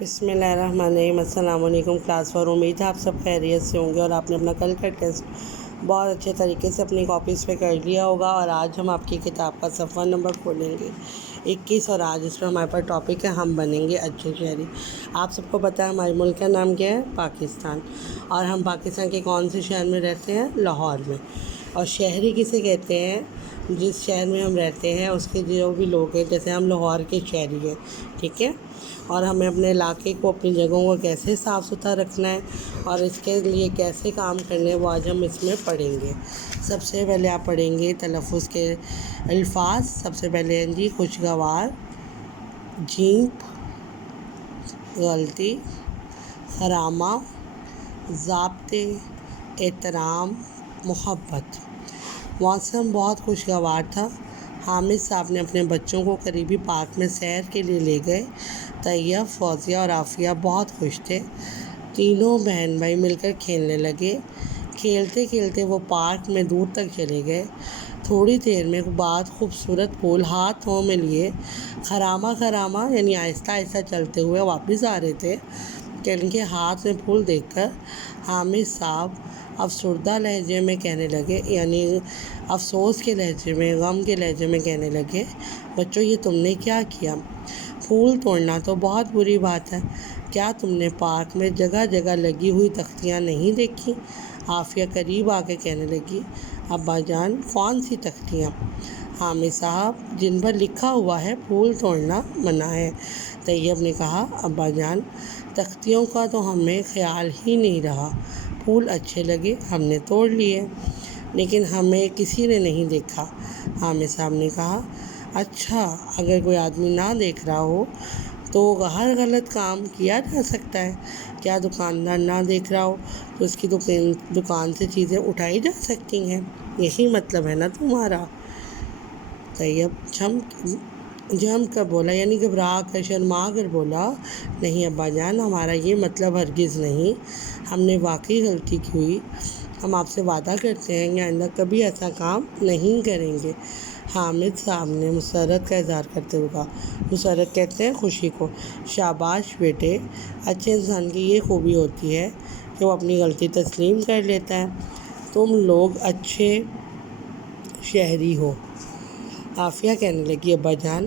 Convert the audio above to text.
بسم اللہ الرحمن الرحیم۔ السلام علیکم کلاس فور۔ امید ہے آپ سب خیریت سے ہوں گے اور آپ نے اپنا کل کا ٹیسٹ بہت اچھے طریقے سے اپنی کاپیز پہ کر لیا ہوگا۔ اور آج ہم آپ کی کتاب کا صفحہ نمبر کھولیں گے 21 اور آج اس میں ہمارے پاس ٹاپک ہے ہم بنیں گے اچھے شہری۔ آپ سب کو پتہ ہے ہمارے ملک کا نام کیا ہے؟ پاکستان۔ اور ہم پاکستان کے کون سے شہر میں رہتے ہیں؟ لاہور میں۔ اور شہری کسے کہتے ہیں؟ جس شہر میں ہم رہتے ہیں اس کے جو بھی لوگ ہیں، جیسے ہم لاہور کے شہری ہیں، ٹھیک ہے۔ اور ہمیں اپنے علاقے کو، اپنی جگہوں کو کیسے صاف ستھرا رکھنا ہے اور اس کے لیے کیسے کام کرنے ہیں وہ آج ہم اس میں پڑھیں گے۔ سب سے پہلے آپ پڑھیں گے تلفظ کے الفاظ۔ سب سے پہلے ہیں جی خوشگوار، جھینک، غلطی، خرامہ، ضابطے، احترام، محبت۔ موسم بہت خوشگوار تھا۔ حامد صاحب نے اپنے بچوں کو قریبی پارک میں سیر کے لیے لے گئے۔ طیب، فوزیہ اور عافیہ بہت خوش تھے۔ تینوں بہن بھائی مل کر کھیلنے لگے۔ کھیلتے کھیلتے وہ پارک میں دور تک چلے گئے۔ تھوڑی دیر میں بعد خوبصورت پھول ہاتھوں میں لیے خرامہ خرامہ یعنی آہستہ آہستہ چلتے ہوئے واپس آ رہے تھے کہ ان کے ہاتھ میں پھول دیکھ کر حامد صاحب افسردہ لہجے میں کہنے لگے، یعنی افسوس کے لہجے میں، غم کے لہجے میں کہنے لگے، بچوں یہ تم نے کیا کیا؟ پھول توڑنا تو بہت بری بات ہے۔ کیا تم نے پارک میں جگہ جگہ لگی ہوئی تختیاں نہیں دیکھی؟ عافیہ قریب آ کے کہنے لگی، ابا جان کون سی تختیاں؟ حامد صاحب، جن پر لکھا ہوا ہے پھول توڑنا منع ہے۔ طیب نے کہا، ابا جان تختیوں کا تو ہمیں خیال ہی نہیں رہا، پھول اچھے لگے ہم نے توڑ لیے، لیکن ہمیں کسی نے نہیں دیکھا۔ حامد صاحب نے کہا، اچھا اگر کوئی آدمی نہ دیکھ رہا ہو تو ہر غلط کام کیا جا سکتا ہے؟ کیا دکاندار نہ دیکھ رہا ہو تو اس کی دکان سے چیزیں اٹھائی جا سکتی ہیں؟ یہی مطلب ہے نا تمہارا؟ طیب جم کر بولا، یعنی گھبرا کر، شرما کر بولا، نہیں ابا جان ہمارا یہ مطلب ہرگز نہیں، ہم نے واقعی غلطی کی ہوئی، ہم آپ سے وعدہ کرتے ہیں کہ آئندہ کبھی ایسا کام نہیں کریں گے۔ حامد صاحب نے مسرت کا اظہار کرتے ہوئے کہا، مسرت کہتے ہیں خوشی کو، شاباش بیٹے، اچھے انسان کی یہ خوبی ہوتی ہے کہ وہ اپنی غلطی تسلیم کر لیتا ہے، تم لوگ اچھے شہری ہو۔ عافیہ کہنے لگی، ابا جان